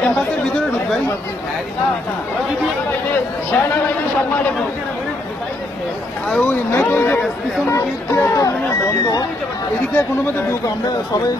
ক্যাম্পাসের ভিতরে ঢুকবেন আর ওই নেট পিছন মানে বন্ধ। এদিকে কোনো মতে ঢুক, আমরা সবাই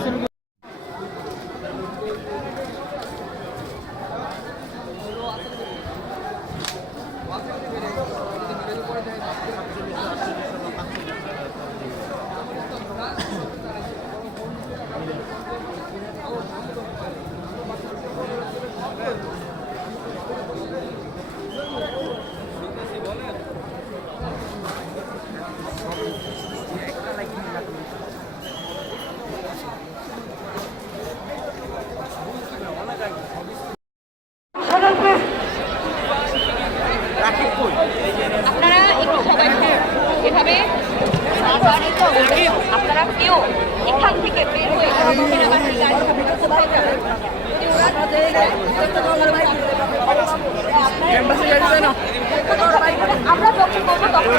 আপনারা একটু সবাই এভাবে আপনারা কেউ এখান থেকে বের হয়ে গাড়ি যাবেন। আমরা যখন বলব তখন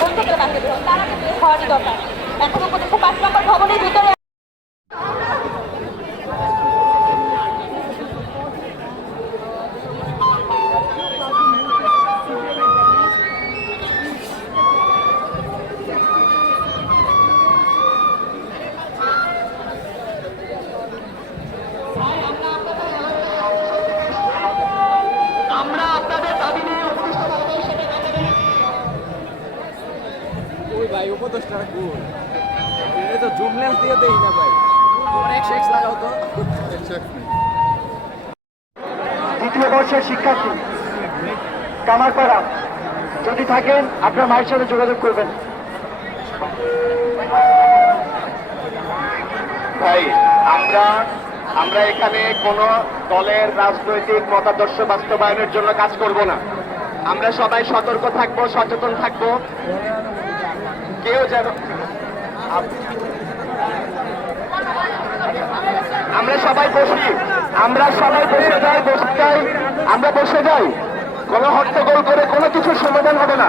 বন্ধুকে ডাকে তার আগে বের হওয়ারই দরকার। এখন উপদেশে পাঁচ নম্বর ভবনের ভিতরে ওই ভাই? উপদেশটা গুড এটা তো জুম লেন্স দিয়ে দেই না ভাই। তোমার এক শেক্স লাগাও তো দ্বিতীয় বর্ষের শিক্ষার্থী কামারপাড়া। যদি থাকেন আপনার মায়ের সাথে যোগাযোগ করবেন। ভাই আমরা আমরা এখানে কোনো দলের রাজনৈতিক মতাদর্শ বাস্তবায়নের জন্য কাজ করব না। আমরা সবাই সতর্ক থাকব সচেতন থাকব। কেউ যেন আমরা সবাই বসি। আমরা সবাই বসে যাই বসে যাই। আমরা বসে যাই। কোনো হট্টগোল করে কোনো কিছু সমাধান হবে না।